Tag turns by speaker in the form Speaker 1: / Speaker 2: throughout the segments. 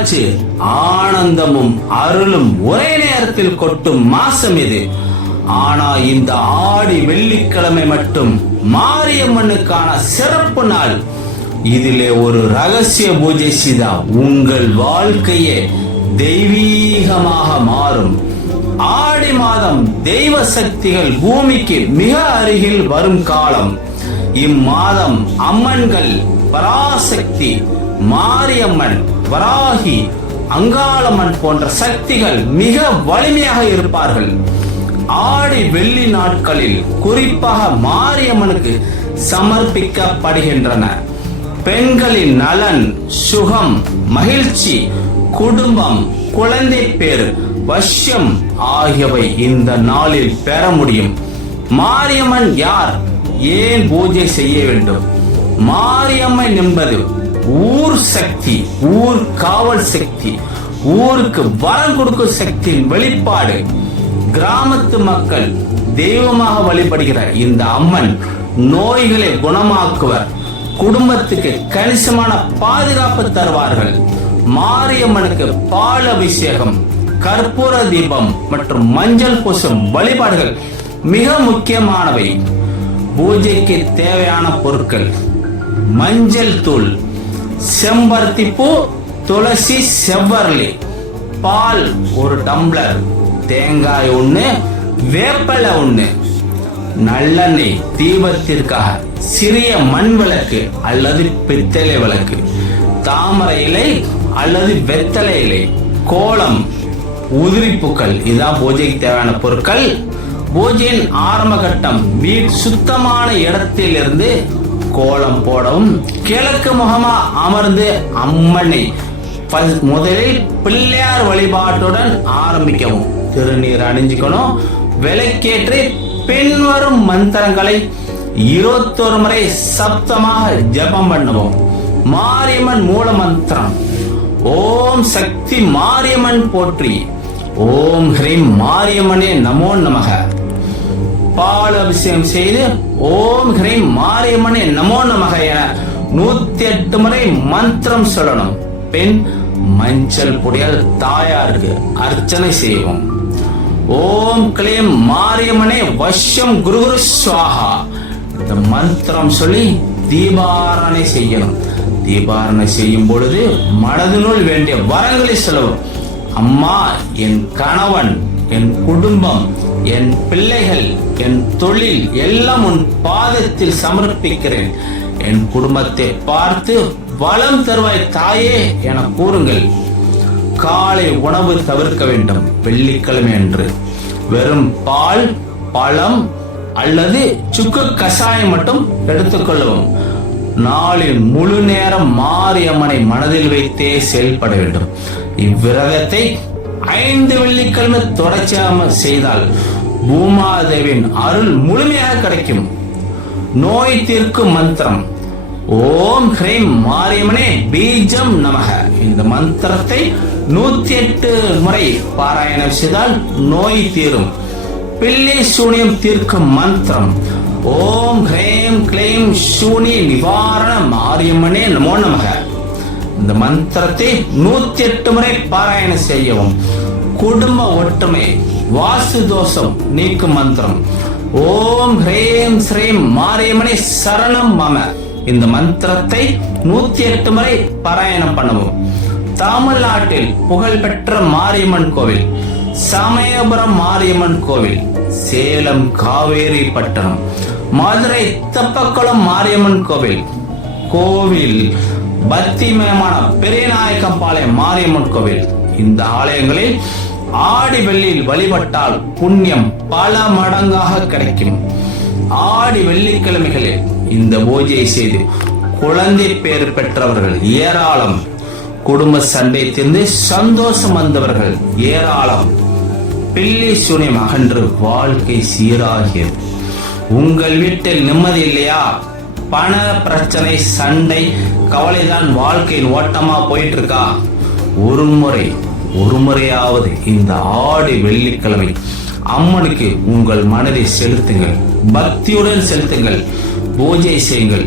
Speaker 1: என்னாச்சு ஆனந்தமும் அருளும் ஒரே நேரத்தில் கொட்டும் மாசம் இது. ஆனா இந்த ஆடி வெள்ளிக்கிழமை மட்டும் மாரியம்மனுக்கான சிறப்பு நாள். இதிலே ஒரு ரகசிய பூஜை செய்தா உங்கள் வாழ்க்கையே தெய்வீகமாக மாறும். ஆடி மாதம் தெய்வ சக்திகள் பூமிக்கு மிக அருகில் வரும் காலம். இம்மாதம் அம்மன்கள் பராசக்தி மாரியம்மன் வராகி அங்காளம்மன் போன்ற சக்திகள் மிக வலிமையாக இருப்பார்கள். ஆடி வெள்ளி நாட்களில் குறிப்பாக மாரியம்மனுக்கு சமர்ப்பிக்கப்படுகின்றன. பெண்களின் நலன் சுகம் மகிழ்ச்சி குடும்பம் குழந்தை பேர் வஷ்யம் ஆகியவை இந்த நாளில் பெற முடியும். மாரியம்மன் யார்? ஏன் பூஜை செய்ய வேண்டும்? மாரியம்மன் என்பது ஊர் சக்தி ஊர் காவல் சக்தி ஊருக்கு வரம் கொடுக்கும் சக்தியின் வெளிப்பாடு கிராமத்து மக்கள் தெய்வமாக வழிபடுகிற இந்த அம்மன் நோய்களை குணமாக்குவர். குடும்பத்துக்கு கணிசமான பாதுகாப்பு தருவார்கள். மாரியம்மனுக்கு பால் அபிஷேகம் கற்பூர தீபம் மற்றும் மஞ்சள் பூசும் வழிபாடுகள் மிக முக்கியமானவை. பூஜைக்கு தேவையான பொருட்கள் மஞ்சள் தூள் செம்பருத்தி பூ துளசி செவ்வரளி. பால் ஒரு டம்ளர். தேங்காய் ஒன்று வேப்பலை ஒன்று நல்லெண்ணெய் தீபத்திற்காக சிறிய மண் விளக்கு அல்லது பித்தளை விளக்கு. தாமரை இலை அல்லது வெத்தலை இலை. கோலம் உதிரிப்புக்கள் இதான் பூஜைக்கு தேவையான பொருட்கள். பூஜையின் ஆரம்ப கட்டம் வீட் சுத்தமான இடத்திலிருந்து கோலம் போடவும் கிழக்கு முகமா அமர்ந்து அம்மனை முதலில் பிள்ளையார் வழிபாட்டுடன் ஆரம்பிக்கவும். திருநீர் அணிஞ்சுக்கணும். விளக்கேற்றி பின்வரும் மந்திரங்களை இருபத்தொரு முறை சப்தமாக ஜெபம் பண்ணுவோம். மாரியம்மன் மூல மந்திரம். ஓம் சக்தி மாரியம்மன் போற்றி. ஓம் ஹ்ரீம் மாரியம்மனே நமோ நமக. பால் அபிஷேகம் செய்து ஓம் ஹ்ரீம் மாரியம்மனே நமோ நமக என நூத்தி எட்டு முறை மந்திரம் சொல்லணும். பெண் மஞ்சள் பொடியால் தாயாருக்கு அர்ச்சனை செய்வோம். ஓம் கிளீம் மாரியம்மனே வஷ்யம் குருகுரு சுவாகா இந்த மந்திரம் சொல்லி தீபாரணை செய்யணும். தீபாரணை செய்யும் பொழுது மனதினுள் வேண்டிய வரங்களை சொல்லவும் அம்மா என் கணவன் என் குடும்பம் என் பிள்ளைகள் என் தொழில் எல்லாம் உன் பாதத்தில் சமர்ப்பிக்கிறேன். என் குடும்பத்தை பார்த்து வளம் தருவாய் தாயே என கூறுங்கள். காலை உணவு தவிர்க்க வேண்டும். வெள்ளிக்கிழமை அன்று. வெறும் பால் பழம் அல்லது சுக்கு கஷாயம் மட்டும் எடுத்துக்கொள்ளவும் நாளின் முழு நேரம் மாரியம்மனை மனதில் வைத்தே செயல்பட வேண்டும். இவ்விரதத்தை ஐந்து வெள்ளிக்கிழமை தொடர்ச்சியாக செய்தால் பூமாதேவின் அருள் முழுமையாக கிடைக்கும். நோய் தீர்க்கும் மந்திரம். ஓம் ஹ்ரீம் மாரியம்மனே பீஜம் நமக. இந்த மந்திரத்தை நூத்தி எட்டு முறை பாராயணம் செய்தால் நோய் தீரும். பில்லி சூனியம் தீர்க்கும் மந்திரம். ஓம் ஹ்ரீம் கிளீம் சூனி நிவாரண மாரியம்மனே நமோ நமக. இந்த மந்திரத்தை நூத்தி எட்டு முறை பாராயணம் செய்யவும். குடும்ப ஒற்றுமை வாசு தோஷம் நீக்கும் மந்திரம். ஓம் ஹ்ரேம் ஸ்ரீம் மாரியம்மனை சரணம் மம. இந்த மந்திரத்தை நூத்தி எட்டு முறை பாராயணம் பண்ணவும். தமிழ்நாட்டில் புகழ்பெற்ற மாரியம்மன் கோவில் சமயபுரம் மாரியம்மன் கோவில் சேலம் காவேரி பட்டணம் மதுரை தெப்பக்குளம் மாரியம்மன் கோவில் கோவில் பக்திமயமான பெரியநாயக்கம்பாளையம் மாரியம்மன் கோவில். இந்த ஆலயங்களில் ஆடி வெள்ளியில் வழிபட்டால் புண்ணியம் பல மடங்காக கிடைக்கும். ஆடி வெள்ளிக்கிழமைகளில் இந்த பூஜையை செய்து குழந்தை பேர் பெற்றவர்கள் ஏராளம் குடும்ப சண்டை தீர்ந்து சந்தோஷம் வந்தவர்கள் ஏராளம். பிள்ளை சூனியம் அகன்று வாழ்க்கை சீராகியது. உங்கள் வீட்டில் நிம்மதி இல்லையா? பண பிரச்சனை சண்டை கவலைதான் வாழ்க்கையில் ஓட்டமா போயிட்டு இருக்கா ஒரு முறை ஒரு முறையாவது இந்த ஆடி வெள்ளிக்கிழமை அம்மனுக்கு உங்கள் மனதை செலுத்துங்கள். பக்தியுடன் செலுத்துங்கள். பூஜை செய்யுங்கள்.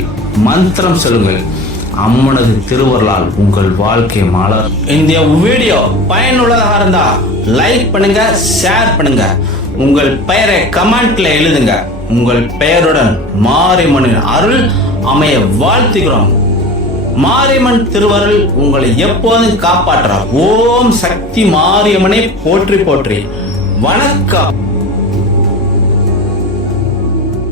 Speaker 1: மந்திரம் சொல்லுங்கள். அம்மனது திருவருளால் உங்கள் வாழ்க்கை மலர் இந்த வீடியோ பயனுள்ளதாக இருந்தா லைக் பண்ணுங்க ஷேர் பண்ணுங்க. உங்கள் பெயரை கமெண்ட்ல எழுதுங்க. உங்கள் பெயருடன் மாரியம்மனின் அருள் அமைய வாழ்த்துகிறோம். மாரியம்மன் திருவருள் உங்களை எப்போதும் காப்பாற்றார். ஓம் சக்தி மாரியம்மனை போற்றி போற்றி. வணக்கம்.